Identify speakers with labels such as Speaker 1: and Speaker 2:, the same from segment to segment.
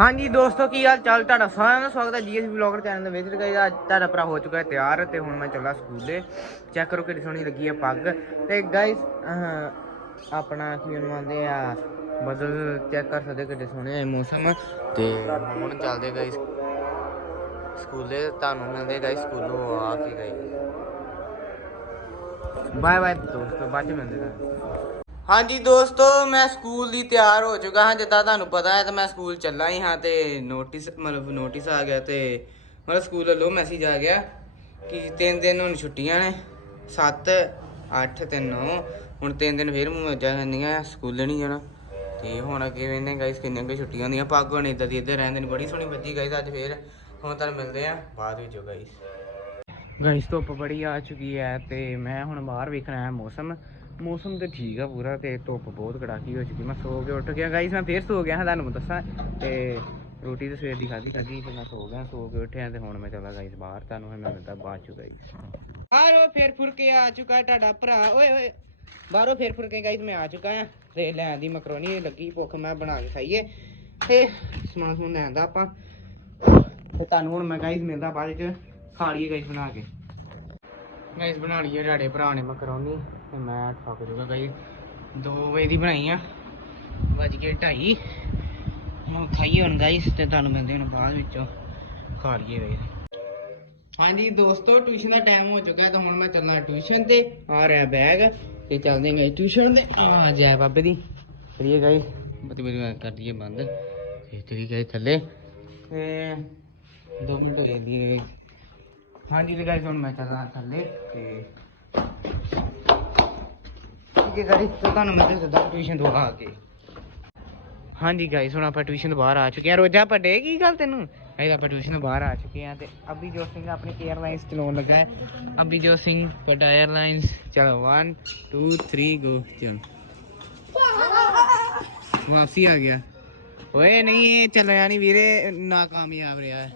Speaker 1: ਹਾਂਜੀ ਦੋਸਤੋ, ਕੀ ਹਾਲ ਚਾਲ ਤੁਹਾਡਾ? ਸਾਰਿਆਂ ਦਾ ਸਵਾਗਤ ਹੈ ਜੀਐਸ ਵਲੌਗਰ ਚੈਨਲ ਦੇ ਵਿੱਚ। ਗਾਇਸ ਅੱਜ ਤੁਹਾਡਾ ਭਰਾ ਹੋ ਚੁੱਕਾ ਹੈ ਤਿਆਰ ਤੇ ਹੁਣ ਮੈਂ ਚੱਲਾ ਦੇ। ਚੈੱਕ ਕਰੋ ਕਿੰਨੀ ਸੋਹਣੀ ਲੱਗੀ ਹੈ ਪੱਗ। ਤੇ ਗਾਇਸ ਆਪਣਾ ਕੀ ਉਹਨੂੰ ਆਂਦੇ ਆ, ਬਦਲ ਚੈੱਕ ਕਰ ਸਕਦੇ ਕਿੱਡੇ ਸੋਹਣੇ ਹੈ ਮੌਸਮ। ਤੇ ਹੁਣ ਚੱਲਦੇ ਗਾਇਸ ਸਕੂਲੇ ਤੁਹਾਨੂੰ ਮਿਲਦੇ ਗਾਇਸ ਸਕੂਲੋਂ ਆ ਕੇ ਗਾਇਸ ਬਾਏ ਬਾਏ ਦੋਸਤੋ, ਬਾਅਦ ਚ ਮਿਲਦੇ ਹਾਂ ਹਾਂਜੀ ਦੋਸਤੋ, ਮੈਂ ਸਕੂਲ ਦੀ ਤਿਆਰ ਹੋ ਚੁੱਕਾ ਹਾਂ। ਜਿੱਦਾਂ ਤੁਹਾਨੂੰ ਪਤਾ ਹੈ ਤਾਂ ਮੈਂ ਸਕੂਲ ਚੱਲਾ ਹੀ ਹਾਂ ਤੇ ਨੋਟਿਸ ਮਤਲਬ ਨੋਟਿਸ ਆ ਗਿਆ ਤੇ ਮਤਲਬ ਸਕੂਲ ਵੱਲੋਂ ਮੈਸੇਜ ਆ ਗਿਆ ਕਿ ਤਿੰਨ ਦਿਨ ਹੁਣ ਛੁੱਟੀਆਂ ਨੇ। 7 8 ਤੇ 9 ਹੁਣ ਤਿੰਨ ਦਿਨ ਫੇਰ ਮੌਜਾਂ ਕਰਨੀਆਂ, ਸਕੂਲ ਨਹੀਂ ਜਾਣਾ। ਤੇ ਹੁਣ ਅੱਗੇ ਵੇਨੇ ਗਾਇਸ ਕਿੰਨੀਆਂ ਕੁ ਛੁੱਟੀਆਂ ਹੁੰਦੀਆਂ। ਪੱਗ ਹੁਣ ਇਦਾਂ ਦੀ ਇੱਧਰ ਰਹਿੰਦੇ ਨੇ ਬੜੀ ਸੋਹਣੀ ਬੱਜੀ ਗਾਇਸ ਅੱਜ ਫੇਰ। ਹੁਣ ਤੁਹਾਨੂੰ ਮਿਲਦੇ ਆ ਬਾਅਦ ਵਿੱਚ ਗਾਇਸ ਗਾਇਸ ਧੁੱਪ ਬੜੀ ਆ ਚੁੱਕੀ ਹੈ ਤੇ ਮੈਂ ਹੁਣ ਬਾਹਰ ਵੇਖਣਾ ਹੈ ਮੌਸਮ। ਮੌਸਮ ਤੇ ਠੀਕ ਆ ਪੂਰਾ ਤੇ ਧੁੱਪ ਬਹੁਤ ਕੜਾਕੀ ਹੋ ਚੁੱਕੀ। ਮੈਂ ਸੋ ਕੇ ਉੱਠ ਗਿਆ। ਗਾਇਸ ਮੈਂ ਫੇਰ ਸੋ ਗਿਆ ਹਾਂ, ਤੁਹਾਨੂੰ ਦੱਸਾਂ। ਤੇ ਰੋਟੀ ਤੇ ਸਵੇਰ ਦੀ ਖਾਧੀ ਖਾਧੀ ਤੇ ਮੈਂ ਸੋ ਗਿਆ, ਸੋ ਕੇ ਉੱਠਿਆ ਤੇ ਹੁਣ ਮੈਂ ਚੱਲਾ ਗਾਇਸ ਬਾਹਰ ਤੁਹਾਨੂੰ ਮੈਂ ਮਿਲਦਾ ਬਾਅਦ ਚ ਗਾਇਸ ਬਾਹਰੋਂ ਫੇਰ ਫੁਰ ਕੇ ਆ ਚੁੱਕਾ ਤੁਹਾਡਾ ਭਰਾ। ਓਏ ਓਏ, ਬਾਹਰੋਂ ਫੇਰ ਫੁਰ ਕੇ ਗਾਇਸ ਮੈਂ ਆ ਚੁੱਕਾ ਆ ਤੇ ਲੈਣ ਦੀ ਮਕਰੋਨੀ ਲੱਗੀ, ਭੁੱਖ ਮੈਂ ਬਣਾ ਕੇ ਖਾਈਏ। ਤੇ ਸਮਾਨ ਸਮੂਨ ਲੈਣ ਦਾ ਆਪਾਂ। ਤੇ ਤੁਹਾਨੂੰ ਹੁਣ ਮੈਂ ਗਾਈਸ ਮਿਲਦਾ ਬਾਅਦ ਚ। ਖਾ ਲਈਏ ਗਾਈਸ ਬਣਾ ਕੇ। ਗਾਇਸ ਬਣਾ ਲਈਏ ਤੁਹਾਡੇ ਭਰਾ ਨੇ ਮਕਰੋਨੀ। ਤੇ ਮੈਂ ਥੱਕ ਜੂਗਾ ਗਾਇਸ। 2 ਵਜੇ ਦੀ ਬਣਾਈ ਆ। ਵੱਜ ਕੇ 2:30 ਹੁਣ ਖਾਈਏ ਹੁਣ ਗਾਇਸ ਤੇ ਤੁਹਾਨੂੰ ਮਿਲਦੇ ਹਾਂ ਬਾਅਦ ਵਿੱਚੋਂ। ਖਾ ਲਈਏ ਗਾਇਸ। ਹਾਂਜੀ ਦੋਸਤੋ ਟਿਊਸ਼ਨ ਦਾ ਟਾਈਮ ਹੋ ਚੁੱਕਿਆ ਤਾਂ ਹੁਣ ਮੈਂ ਚੱਲਣਾ ਟਿਊਸ਼ਨ ਤੇ। ਆ ਰਿਹਾ ਬੈਗ ਤੇ ਚੱਲਦੇ ਗਏ ਟਿਊਸ਼ਨ ਤੇ। ਆ ਜੈ ਬਾਬੇ ਦੀ। ਚਲਿਏ ਗਾਇਸ। ਬਤੀ ਬਤੀ ਕਰ ਦਈਏ ਬੰਦ। ਤੇ ਚਲੀ ਗਏ ਥੱਲੇ। ਤੇ 2 ਮਿੰਟ ਲੈ ਲਈਏ ਹਾਂਜੀ ਤੇ ਹੁਣ ਮੈਂ ਚੱਲਾਂ ਥੱਲੇ ਤੇ ਠੀਕ ਹੈ ਤੇ ਤੁਹਾਨੂੰ ਮੈਂ ਦੱਸਦਾ ਟਿਊਸ਼ਨ ਤੋਂ ਆ ਕੇ। ਹਾਂਜੀ ਗਾਇਸ ਹੁਣ ਆਪਾਂ ਟਿਊਸ਼ਨ ਤੋਂ ਬਾਹਰ ਆ ਚੁੱਕੇ ਹਾਂ। ਰੋਜਾ ਪੱਡੇ ਕੀ ਗੱਲ ਤੈਨੂੰ? ਗਾਇਸ ਆਪਾਂ ਟਿਊਸ਼ਨ ਤੋਂ ਬਾਹਰ ਆ ਚੁੱਕੇ ਹਾਂ ਤੇ ਅਭਿਜੋਤ ਸਿੰਘ ਆਪਣੀ 에ਅਰਲਾਈਨਸ ਚਲਾਉਣ ਲੱਗਾ ਹੈ। ਅਭਿਜੋਤ ਸਿੰਘ ਪੱਡਾ 에ਅਰਲਾਈਨਸ ਚਲੋ 1 2 3 ਗੋ ਚਲ। ਵਾਪਸੀ ਆ ਗਿਆ। ਓਏ ਨਹੀਂ, ਇਹ ਚੱਲਿਆ ਨਹੀਂ ਵੀਰੇ ਨਾ ਕਾਮਯਾਬ ਰਿਹਾ ਹੈ।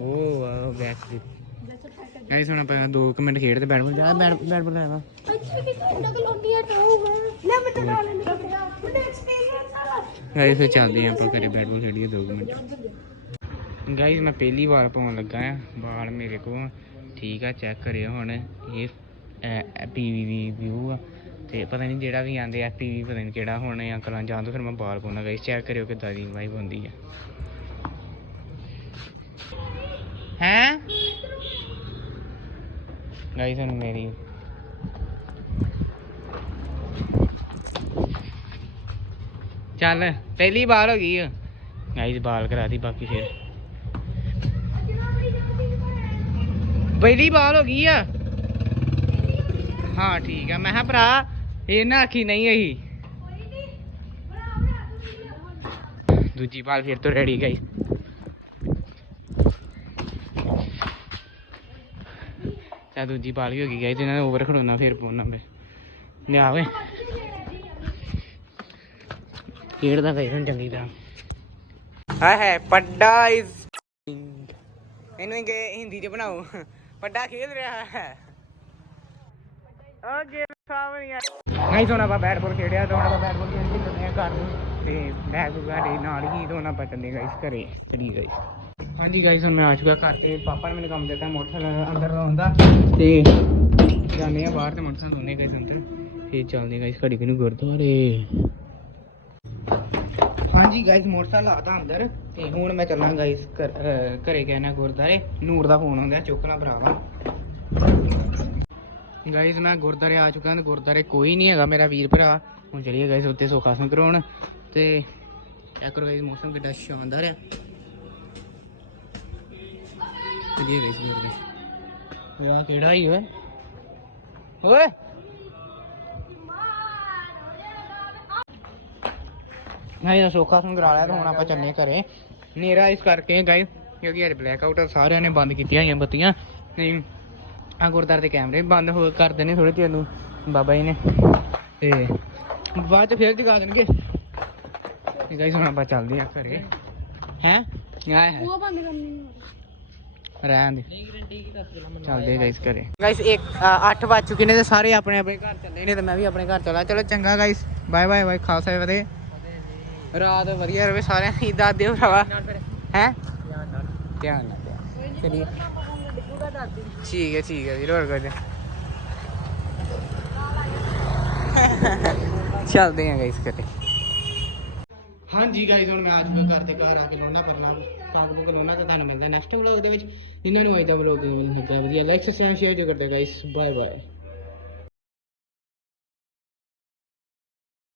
Speaker 1: Oh wow back flip guys ਹੁਣ ਆਪਾਂ 2 ਮਿੰਟ ਖੇਡਦੇ ਬੈਟਬਾਲ ਜਾ ਬੈਟਬਾਲ ਲੈ ਗਾਇਸ ਫਿਰ ਚੱਲਦੇ ਆਪਾਂ ਘਰੇ ਬੈਟਬਾਲ ਖੇਡੀਏ 2 ਮਿੰਟ। ਗਾਇਸ ਮੈਂ ਪਹਿਲੀ ਵਾਰ ਪਾਉਣ ਲੱਗਾ ਆ ਬਾਲ ਮੇਰੇ ਕੋਲ ਠੀਕ ਆ ਚੈੱਕ ਕਰਿਓ ਹੁਣ, ਇਹ ਪੀਵੀਵੀ ਵਿਊ ਆ। ਤੇ ਪਤਾ ਨਹੀਂ ਜਿਹੜਾ ਵੀ ਆਂਦੇ ਆ, ਪੀਵੀ ਪਤਾ ਨਹੀਂ ਕਿਹੜਾ ਹੁਣ ਅੰਕਲਾਂ ਜਾਂ ਤੋਂ ਫਿਰ ਮੈਂ ਬਾਲ ਪਾਉਣਾ। ਗਾਇਸ ਚੈੱਕ ਕਰਿਓ ਕਿੱਦਾਂ ਦੀ ਵਾਈਬ ਹੁੰਦੀ ਆ। ਹੈ? ਗਾਇਸ ਹੁਣ ਮੇਰੀ ਚੱਲ ਪਹਿਲੀ ਵਾਰ ਹੋ ਗਈ ਗਾਇਸ ਬਾਲ ਕਰਾਤੀ ਬਾਕੀ ਫਿਰ। ਪਹਿਲੀ ਬਾਲ ਹੋ ਗਈ ਆ। ਹਾਂ ਠੀਕ ਆ। ਮੈਂ ਕਿਹਾ ਭਰਾ ਇਹ ਨਾ ਆਖੀ ਨਹੀਂ ਹੋਈ ਦੂਜੀ ਬਾਲ ਫਿਰ ਤੋਂ ਰੈਡੀ ਗਈ ਤਾਂ ਦੂਜੀ ਬਾਲ ਵੀ ਹੋ ਗਈ ਗਈ ਤੇ ਇਹਨਾਂ ਨੇ ਓਵਰ ਖੜੋਣਾ ਫਿਰ ਪਏ ਲਿਆ ਓਏ। ਖੇਡਦਾ ਗਈ ਹੁਣ ਚੰਗੀ ਤਰ੍ਹਾਂ ਹਾਏ ਹਾਏ, ਪੱਡਾ ਇਜ਼ ਇਹਨੂੰ ਇੰਗੇ ਹਿੰਦੀ ਚ ਬਣਾਓ। ਪੱਡਾ ਖੇਡ ਰਿਹਾ ਹੈ। ਆ ਗੇਮ ਸਾਹਮਣੇ ਆ ਨਹੀਂ ਸੋਣਾ ਆਪਾਂ ਬੈਟ ਬਾਲ ਖੇਡਿਆ, ਤਾਂ ਹੁਣ ਬੈਟ ਬਾਲ ਖੇਡ ਕੇ ਚੱਲਦੇ ਘਰ ਨੂੰ। ਤੇ ਬੈਗ ਬੁਗਾ ਨਾਲ ਹੀ, ਤੋਂ ਆਪਾਂ ਚੱਲੇ ਗਾਇਸ ਘਰੇ। ਚਲੀ ਗਾਇਸ ਹਾਂਜੀ ਗਾਇਸ ਹੁਣ ਮੈਂ ਆ ਚੁੱਕਾ ਘਰ ਤੇ। ਪਾਪਾ ਨੇ ਮੈਨੂੰ ਕੰਮ ਦਿੱਤਾ ਮੋਟਰਸਾਈਕਲ ਅੰਦਰ ਲਾਉਂਦਾ ਤੇ ਜਾਂਦੇ ਆ ਬਾਹਰ ਤੇ ਮੋਟਰਸਾਈਕਲ ਦੋਨੇ ਗਾਇਸ ਅੰਦਰ। ਫੇਰ ਚੱਲਦੇ ਗਾਇਸ ਘੜੀ ਕਿਨੂੰ ਗੁਰਦੁਆਰੇ। ਹਾਂਜੀ ਗਾਇਸ ਮੋਟਰਸਾਈਕਲ ਆਤਾ ਅੰਦਰ ਤੇ ਹੁਣ ਮੈਂ ਚੱਲਾਂ ਗਾਇਸ ਘਰੇ ਕਹਿਣਾ ਗੁਰਦੁਆਰੇ। ਨੂਰ ਦਾ ਫੋਨ ਆਉਂਦਾ ਚੁੱਕਣਾ ਭਰਾਵਾ। ਗਾਇਸ ਮੈਂ ਗੁਰਦੁਆਰੇ ਆ ਚੁੱਕਾ ਹਾਂ ਤੇ ਗੁਰਦੁਆਰੇ ਕੋਈ ਨਹੀਂ ਹੈਗਾ ਮੇਰਾ ਵੀਰ ਭਰਾ। ਹੁਣ ਚਲੀਏ ਗਾਇਸ ਉੱਤੇ ਸੁਖਾਸਨ ਕਰਾਉਣ। ਤੇ ਇਹ ਕਰੋ ਗਾਇਸ ਮੌਸਮ ਕਿੱਡਾ ਸ਼ਾਨਦਾਰ ਹੈ ਚਲੀਏ ਗਾਇਸ ਗੁਰਦੁਆਰੇ। ਯਾ ਕਿਹੜਾ ਹੀ ਓਏ! ਓਏ ਗਾਇਸ ਸੁਖਾਸਨ ਕਰਾ ਲਿਆ ਤੇ ਹੁਣ ਆਪਾਂ ਚੱਲੇ ਘਰੇ। ਨੇਰਾ ਇਸ ਕਰਕੇ ਗਾਇਸ ਕਿਉਂਕਿ ਅੱਜ ਬਲੈਕ ਆਊਟ ਆ ਸਾਰਿਆਂ ਨੇ ਬੰਦ ਕੀਤੀਆਂ ਹੋਈਆਂ ਬੱਤੀਆਂ। ਨਹੀਂ ਆ ਗੁਰਦਾਰ ਦੇ ਕੈਮਰੇ ਬੰਦ ਹੋ ਕਰ ਦੇਣੇ ਥੋੜੇ ਚਿਰ ਨੂੰ ਬਾਬਾ ਜੀ ਨੇ। ਤੇ ਬਾਅਦ ਚ ਫੇਰ ਜਗਾ ਦੇਣਗੇ। ਤੇ ਗਾਇਸ ਹੁਣ ਆਪਾਂ ਚੱਲਦੇ ਆ ਘਰੇ। ਹੈ? ਆਏ ਹੈ
Speaker 2: ਉਹ ਬੰਦ ਕਰਨੀ
Speaker 1: ਰਹਿਣ ਦੇ। ਚੱਲਦੇ ਗਾਇਸ ਘਰੇ। ਗਾਇਸ 1 8 ਵੱਜ ਚੁੱਕੇ ਨੇ ਤੇ ਸਾਰੇ ਆਪਣੇ ਆਪਣੇ ਘਰ ਚੱਲੇ ਨੇ ਤੇ ਮੈਂ ਵੀ ਆਪਣੇ ਘਰ ਚੱਲਾਂ। ਚਲੋ ਚੰਗਾ guys. Bye bye bye Khalsa ਫਤਿਹ। ਰਾਤ ਵਧੀਆ ਰਵੇ ਸਾਰਿਆਂ ਦੀ ਦੱਸ ਦਿਓ ਭਰਾਵਾ ਹੈ? ਧਿਆਨ ਨਾਲ। ਚਲਿਏ। ਠੀਕ ਹੈ ਠੀਕ ਹੈ ਵੀਰ ਹੋਰ ਕੁਝ? ਚੱਲਦੇ ਆਂ ਗਾਇਸ ਕਰੇ ਹਾਂਜੀ ਗਾਇਸ ਹੁਣ ਮੈਂ ਆ ਚੁੱਕਾ ਘਰ ਤੇ ਘਰ ਆ ਕੇ ਲੋਨਾ ਕਰਨਾ। ਕਾਕ ਬੁਕ ਲੋਨਾ ਤੇ ਤੁਹਾਨੂੰ ਮਿਲਦਾ ਨੈਕਸਟ ਵਲੌਗ ਦੇ ਵਿੱਚ। ਜਿਨ੍ਹਾਂ ਨੂੰ ਅੱਜ ਦਾ ਵਲੌਗ ਲੱਗਾ ਵਧੀਆ। ਲਾਈਕ ਸਬਸਕ੍ਰਾਈਬ ਸ਼ੇਅਰ ਜੋ ਕਰਦੇ ਗਾਇਸ। Bye bye